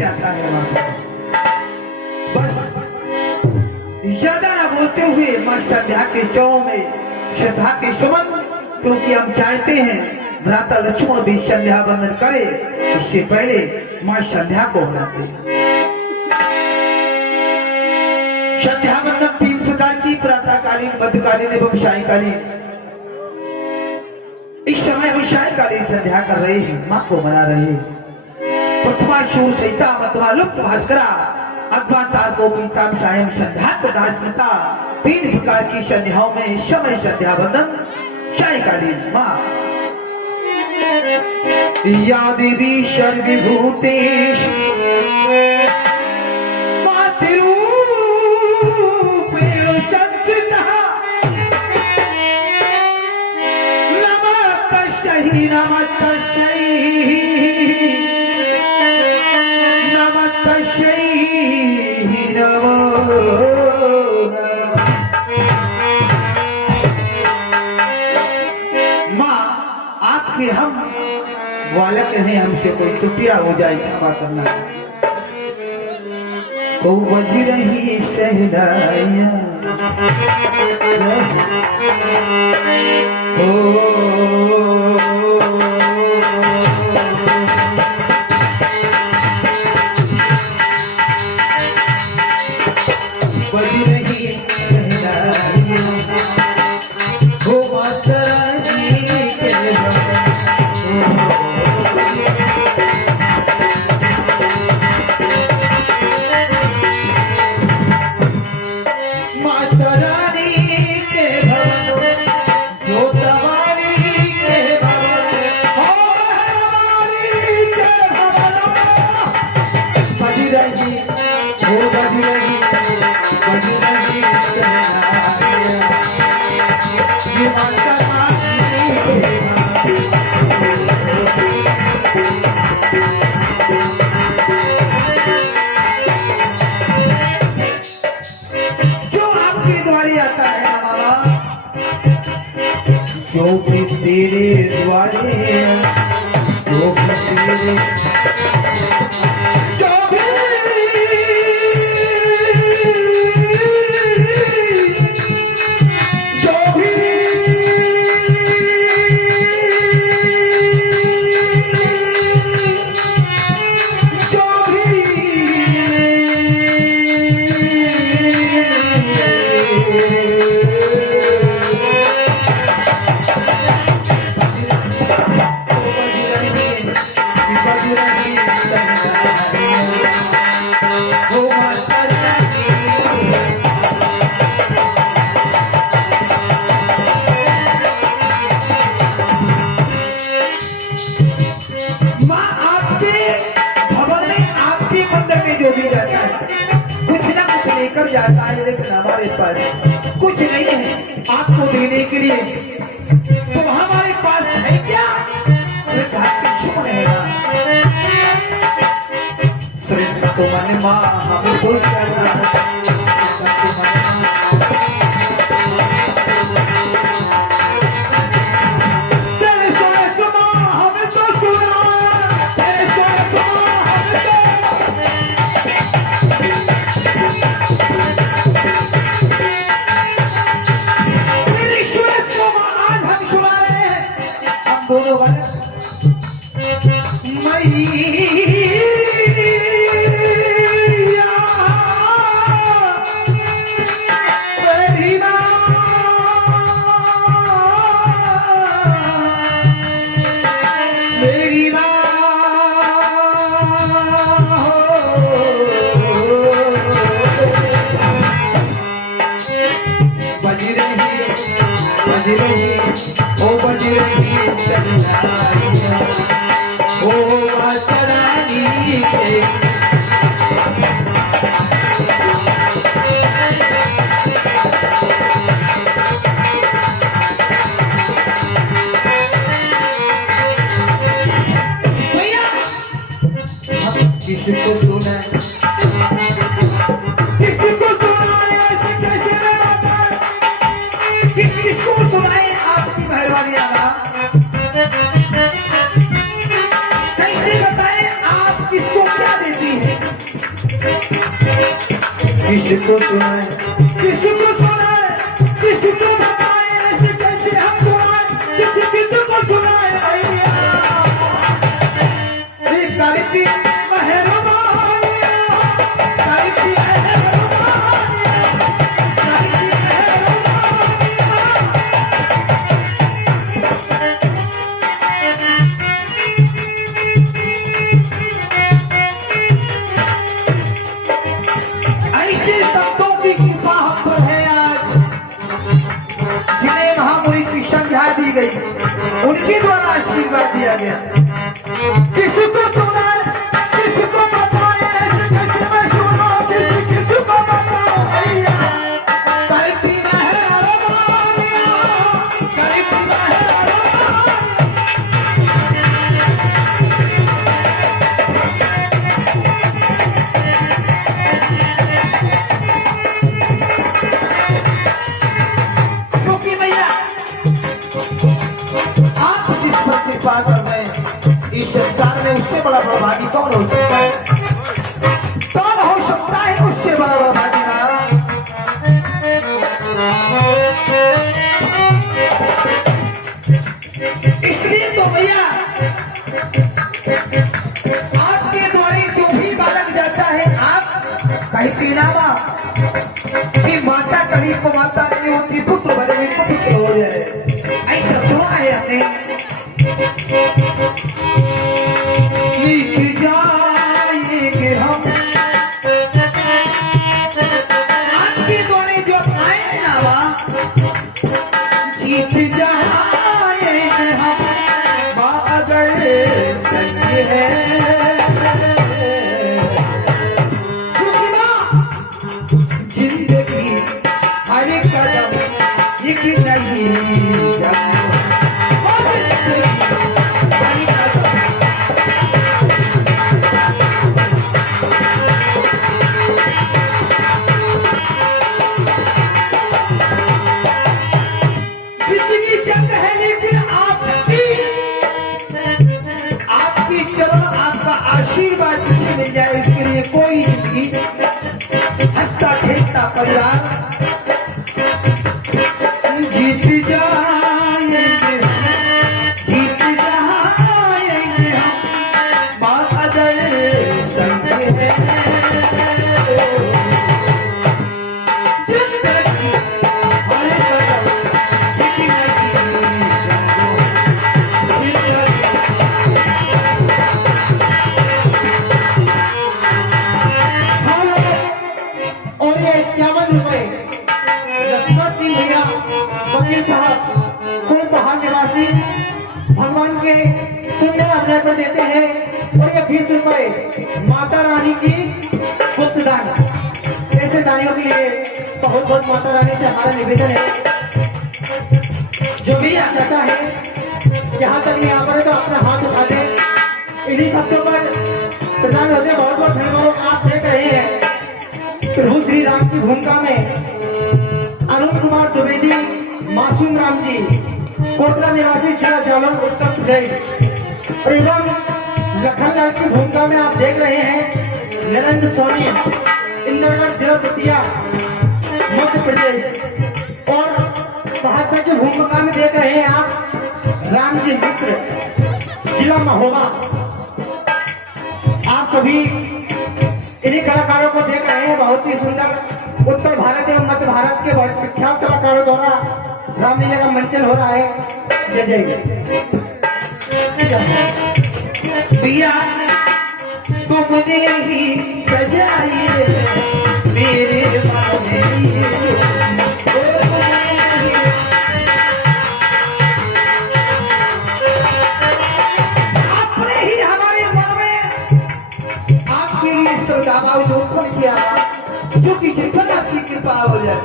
आता है बस ज्यादा न बोलते हुए मां संध्या के चौरों में श्रद्धा के सुमन, क्योंकि हम चाहते हैं भ्राता लक्ष्मण भी संध्या बंदन करे, इससे पहले मां संध्या को बनाते। संध्या बंदन 3 प्रकार की, प्रातःकालीन, मध्यकालीन एवं सायंकालीन। इस समय हम सायंकालीन संध्या कर रहे हैं, मां को मना रहे हैं। प्रथमा शूर सहिता मध्वा लुप्त भास्करा अथवा तारको पीताम सायं संध्या तदास्मिता। 3 प्रकार की संध्याओं में समय संध्या बंदन सायंकालीन। मां या देवी सर्वभूतेषु मातृरूपेण संस्थिता नमस्तस्यै नमस्तस्यै नमस्तस्यै नमो मां आपके हम बालक हैं, हमसे कोई छुट्टियां हो जाए क्षमा करना। तो बज रही सहनाइयां हो बज रही सहनाइयां हो माता जी के जो भी तेरे द्वारे जो भी तेरे जो भी जो भी जो भी जो भी जाता है कुछ ना कुछ लेकर जाता है, लेकिन हमारे पास कुछ नहीं है आपको देने के लिए। तो हमारे पास है क्या? क्यों रहेगा? सुरेंद्र तो माने माँ हमें कोई किसको सुना किसको सुनाए आपकी मेहरबानी आला। कैसे बताएं आप किसको क्या देती है? किसको सुनाए, किसको सुनाए, किसको बताए, ऐसे कैसे हम सुनाए, किसको सुनाए भैया। करती मेहरबानियां, करती मेहरबानियां, करती ऐसे संतों की कृपा हम पर है आज, जिन्हें महामुनि की संज्ञा दी गई, उनके द्वारा आशीर्वाद दिया गया। किसको सुनाए, किसको बताए, ऐसे मैं सुनो, किसको बताओ भैया। करती मेहरबानियां, करती मेहरबानियां। क्योंकि भैया आप जिस पर कृपा कर रहे हैं, इस संसार में उससे बड़ा प्रभागी कौन हो सकता है? कौन हो सकता है उससे बड़ा प्रभागी? इसलिए तो भैया आपके द्वारे जो भी बालक जाता है, आप कहीं पीनावा कि माता कभी को माता नहीं होती, पुत्र भले भी पुत्र हो जाए, ऐसा सुना है हमने। लिख जाएंगे हम आपके द्वारे जो आए ना वा, लिख जाएंगे हम अगर सही है। क्योंकि मां जिंदगी हर कदम एक नहीं आशीर्वाद जिसे मिल जाए उसके लिए कोई हंसता खेलता परिवार जीत जाएंगे, जीत जाएंगे हम बादल संग है। जिंदगी हर कदम किसी न वकील साहब कोई पहाड़ निवासी भगवान के सुंदर अभिनय पर देते हैं, और ये 20 रुपए माता रानी की गुप्त दान। ऐसे दानियों के लिए बहुत बहुत माता रानी से हमारा निवेदन है, जो भी चाहता है यहाँ तक यहाँ पर है तो अपना हाथ उठा दे। इन्हीं शब्दों पर प्रधान होते बहुत बहुत धन्यवाद। आप देख रहे हैं प्रभु श्री राम की भूमिका में अरुण कुमार द्विवेदी, मासूम राम जी, कोटला निवासी, जिला जालौन, उत्तर प्रदेश। एवं लखनलाल की भूमिका में आप देख रहे हैं नरेंद्र सोनी, इंद्रगढ़, जिला दतिया, मध्य प्रदेश। और बहादुर की भूमिका में देख रहे हैं आप राम जी मिश्र, जिला महोबा। आप सभी इन्हीं कलाकारों को देख रहे हैं, बहुत ही सुंदर उत्तर भारत एवं मध्य भारत के बहुत विख्यात कलाकारों द्वारा रामलीला का मंचन हो रहा है। जय जय भैया तुमने ही सजाइए मेरे मन में, आपने ही हमारे मन में आपके लिए श्रद्धा भाव जो उत्पन्न किया, जो कि जितना आपकी कृपा हो जाए।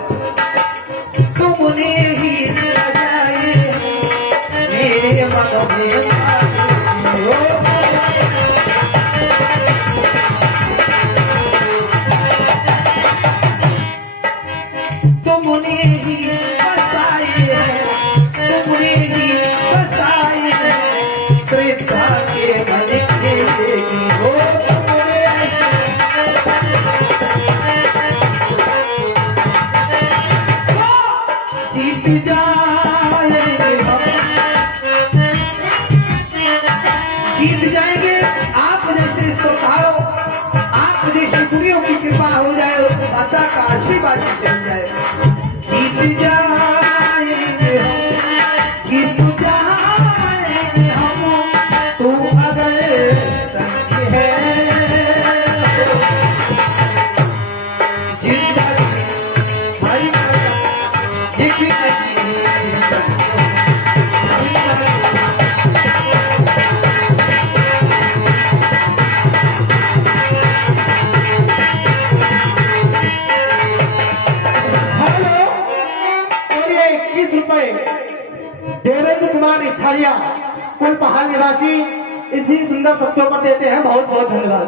तुमने ही सजाए मेरे मन में, तुमने ही बसाए, तुमने ही बसाए श्रद्धा के मन खेलेगी हो। बाजी चल जाए। जीत जाएंगे हम, जीत जाएंगे हम, तू अगर संग है। जिंदगी भाई देवेंद्र कुमार इच्छारिया कुल पहाड़ निवासी इतनी सुंदर शब्दों पर देते हैं। बहुत बहुत धन्यवाद।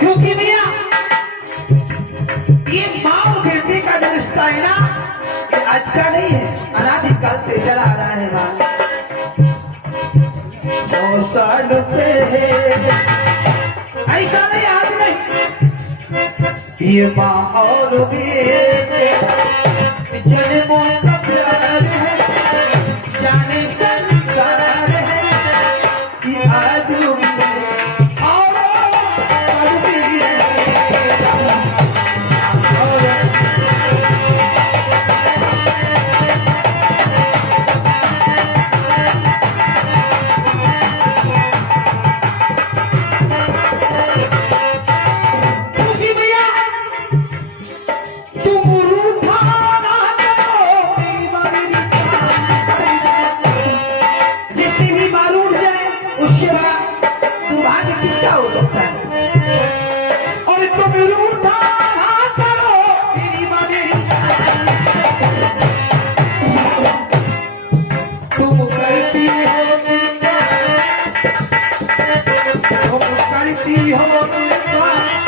क्योंकि भैया ये माँ और बेटे का जो रिश्ता है ना, ये आज का नहीं है, अनादिकाल से चला आ रहा है। माँ 9 साल से ऐसा नहीं, आज नहीं, ये माँ और बेटे जन्मों का प्यार है, जाने संसार है कि आज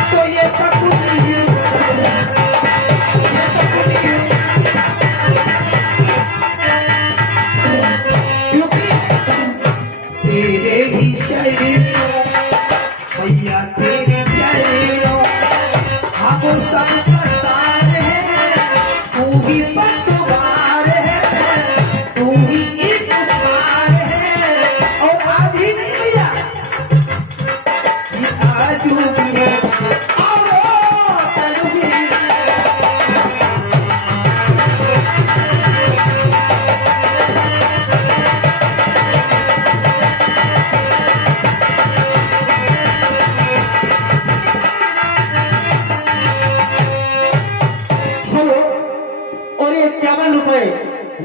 तो ये सब कुछ तेरे ही चरणों भैया, तेरे चरणों हम सब पसार है, तू ही पतवार है, तू ही एक सार है। और आज ही नहीं भैया, आज भी है और कल भी है।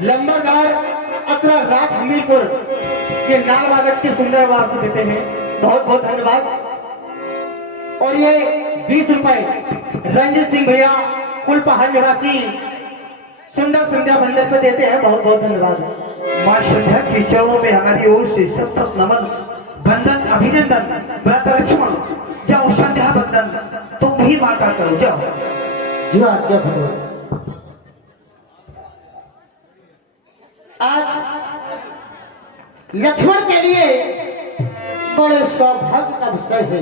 लंबरदार अतरा रात हमीरपुर के नाल वादक के सुंदर आवाज को देते हैं। बहुत बहुत धन्यवाद। और ये 20 रुपए रंजित सिंह भैया कुल पहाड़ निवासी सुंदर संध्या बंदर पे देते हैं। बहुत बहुत धन्यवाद। माँ संध्या के चरणों में हमारी ओर से सब तक नमन, बंदन, अभिनंदन। व्रत लक्ष्मण जाओ, संध्या बंदन तुम भी माँ का करो, जाओ। जी क्या धन्यवाद। आज लक्ष्मण के लिए बड़े सौभाग्य का विषय है,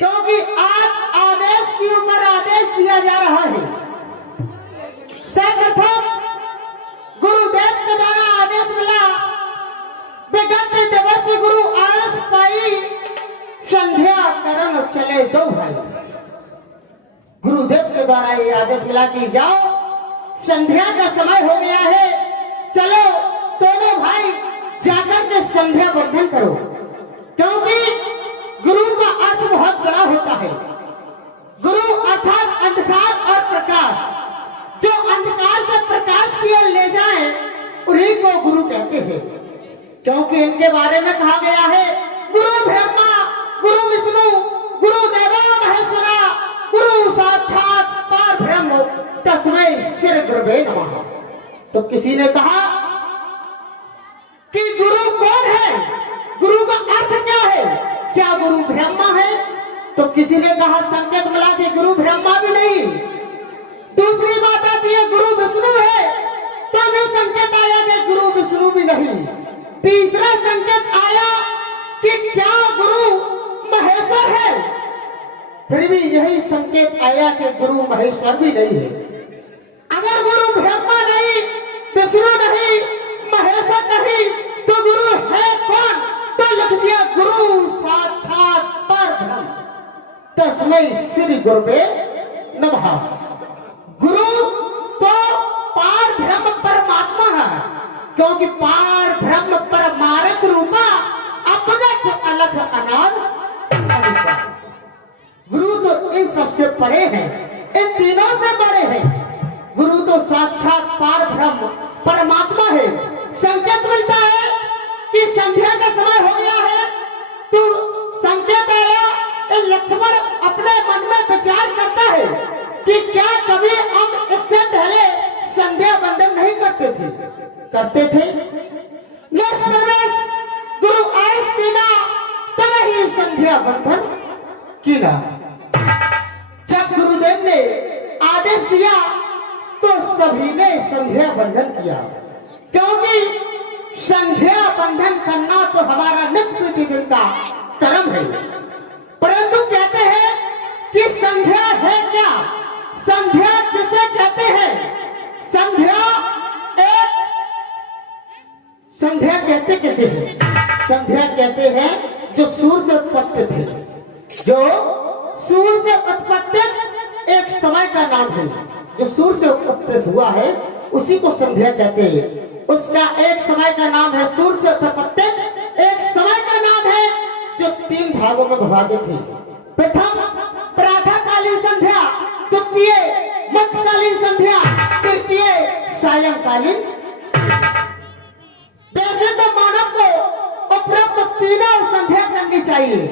क्योंकि आज आदेश के ऊपर आदेश दिया जा रहा है। सर्वप्रथम गुरुदेव के द्वारा आदेश मिला, विगत दिवस गुरु आलस पाई, संध्या करम चले दो भाई। गुरुदेव के द्वारा ये आदेश मिला कि जाओ, संध्या का समय हो गया है, चलो दोनों भाई जाकर के संध्या बंधन करो। क्योंकि गुरु का अर्थ बहुत बड़ा होता है। गुरु अर्थात अंधकार और प्रकाश, जो अंधकार से प्रकाश की ओर ले जाए उन्हीं को गुरु कहते हैं। क्योंकि इनके बारे में कहा गया है, गुरु ब्रह्मा, गुरु विष्णु, गुरु देवा महेश्वरा, गुरु साक्षात पार ब्रह्म तस्मै श्री गुरुवे नमः। तो किसी ने कहा कि गुरु कौन है, गुरु का अर्थ क्या है, क्या गुरु ब्रह्मा है? तो किसी ने कहा संकेत मिला कि गुरु ब्रह्मा भी नहीं। दूसरी बात आती है गुरु विष्णु है, तो भी संकेत आया कि गुरु विष्णु भी नहीं। तीसरा संकेत आया कि क्या गुरु महेश्वर है, फिर भी यही संकेत आया कि गुरु महेश्वर भी नहीं है। अगर गुरु ब्रह्मा नहीं, विष्णु नहीं, महेश्वर नहीं, गुरुवे नमः। गुरु तो पार ब्रह्म परमात्मा है, क्योंकि पार ब्रह्म परमारथ रूपा अपने अलग अनाद। गुरु तो इन सबसे बड़े हैं, इन तीनों से बड़े हैं। गुरु तो साक्षात पार ब्रह्म परमात्मा है। संकेत मिलता है कि संध्या का समय हो गया है, तो संकेत आया, लक्ष्मण अपने मन में विचार करता है कि क्या कभी हम इससे पहले संध्या बंधन नहीं करते थे? करते थे। गुरु आयस कीना तब ही संध्या बंधन कीना। जब गुरुदेव ने आदेश दिया तो सभी ने संध्या बंधन किया, क्योंकि संध्या बंधन करना तो हमारा नित्य प्रतिदिन का कर्म है। परंतु कहते हैं कि संध्या है क्या? संध्या किसे कहते हैं? संध्या कहते किसे हैं? संध्या कहते हैं जो सूर्य से उत्पत्ति थे, जो सूर्य से उत्पत्ति एक समय का नाम है, जो सूर्य से उत्पत्ति हुआ है उसी को संध्या कहते हैं। उसका एक समय का नाम है सूर्य से उत्पत्ति, एक समय का नाम है जो 3 भागों में विभाजित है। प्रथम प्रातःकालीन संध्या, द्वितीय मध्यकालीन संध्या, तृतीय सायंकालीन। वैसे तो मानव को उपरोक्त तीनों संध्या करनी चाहिए,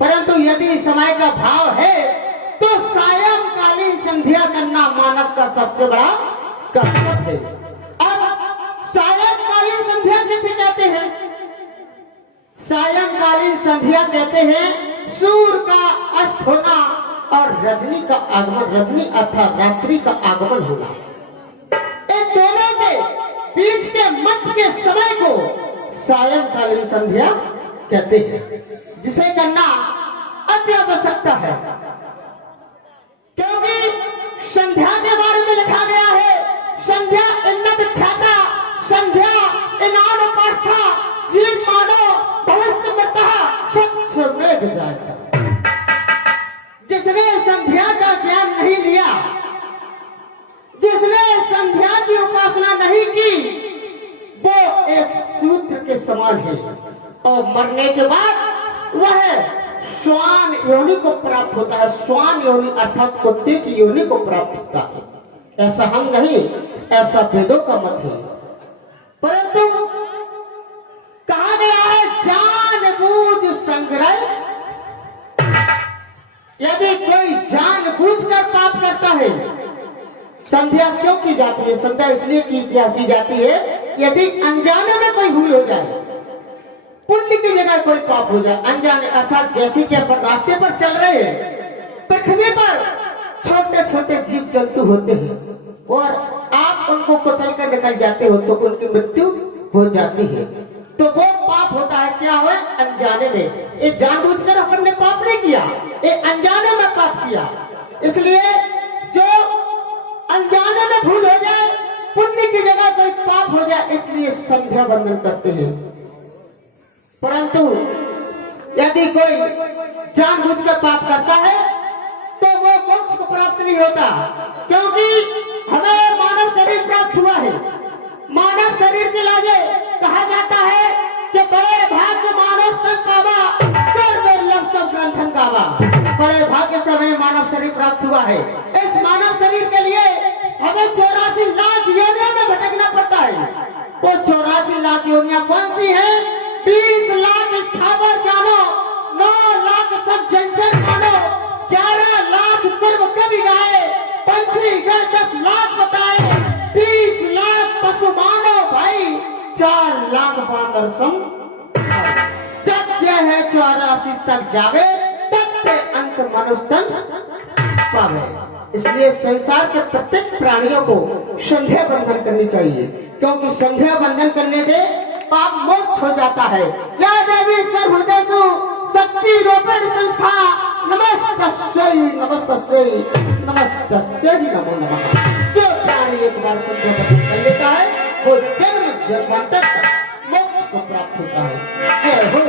परंतु यदि समय का भाव है तो सायंकालीन संध्या करना मानव का सबसे बड़ा कर्तव्य है। अब सायंकालीन संध्या किसे कहते हैं? सायंकालीन संध्या कहते हैं सूर्य का अस्त होना और रजनी का आगमन, रजनी अर्थात रात्रि का आगमन होना। इन दोनों के बीच के मध्य के समय को सायंकालीन संध्या कहते हैं, जिसे करना अति आवश्यकता है। क्योंकि संध्या के बारे में लिखा गया है, संध्या इन्नत ख्याता, संध्या इनान उपास्था, जीव मानो भविष्य मतः स्वच्छ मेघ जाता। जिसने संध्या का ज्ञान नहीं लिया, जिसने संध्या की उपासना नहीं की, वो एक सूत्र के समान है और मरने के बाद वह श्वान योनि को प्राप्त होता है। श्वान योनि अर्थात कुत्ते की योनि को प्राप्त होता है। ऐसा हम नहीं, ऐसा वेदों का मत है। परंतु कहा गया है जानबूझ संग्रह। यदि कोई जानबूझकर पाप करता है, संध्या क्यों की जाती है? संध्या इसलिए की जाती है यदि अनजाने में कोई भूल हो जाए, पुण्य की जगह कोई पाप हो जाए, अनजाने अर्थात जैसे कि अपन रास्ते पर चल रहे हैं, पृथ्वी पर छोटे छोटे जीव जंतु होते हैं और आप उनको कुचल कर निकल जाते हो तो उनकी मृत्यु हो जाती है, तो वो पाप होता है। क्या हुआ? अनजाने में। ये जानबूझकर अपन ने पाप नहीं किया, ये अनजाने में पाप किया। इसलिए जो अनजाने में भूल हो जाए, पुण्य की जगह कोई पाप हो जाए, इसलिए संध्या बंधन करते हैं। परंतु यदि कोई जानबूझकर पाप करता है तो वो मोक्ष को प्राप्त नहीं होता, क्योंकि हमें मानव शरीर प्राप्त हुआ है। मानव शरीर के लागे कहा जाता है कि बड़े भाग्य मानव स्तन कावा, दुर्लभ सब ग्रंथन कावा। बड़े भाग्य से हमें मानव शरीर प्राप्त हुआ है। इस मानव शरीर के लिए हमें 84 लाख योनियों में भटकना पड़ता है। वो 84 लाख योनियां कौन सी है? 20 लाख स्थावर जानो, 9 लाख सब जंजर मानो, 11 लाख पूर्व कवि गाए, पंछी गण 10 लाख बताए, 30 लाख पशु मानो भाई, 4 लाख बांदर सम। जब यह है 84 तक जावे, तब पे अंत मनुष्य तन पावे। इसलिए संसार के प्रत्येक प्राणियों को संध्या बंधन करनी चाहिए, क्योंकि संध्या बंधन करने से पाप मोक्ष हो जाता है। या देवी सर्वदेशु शक्ति रूपेण संस्था नमस्तस्यै नमस्तस्यै नमस्तस्यै नमो नमः। जो प्राणी एक बार संध्या बंधन कर लेता है वो जन्म जन्मांतर तक मोक्ष को प्राप्त होता है। जय हो।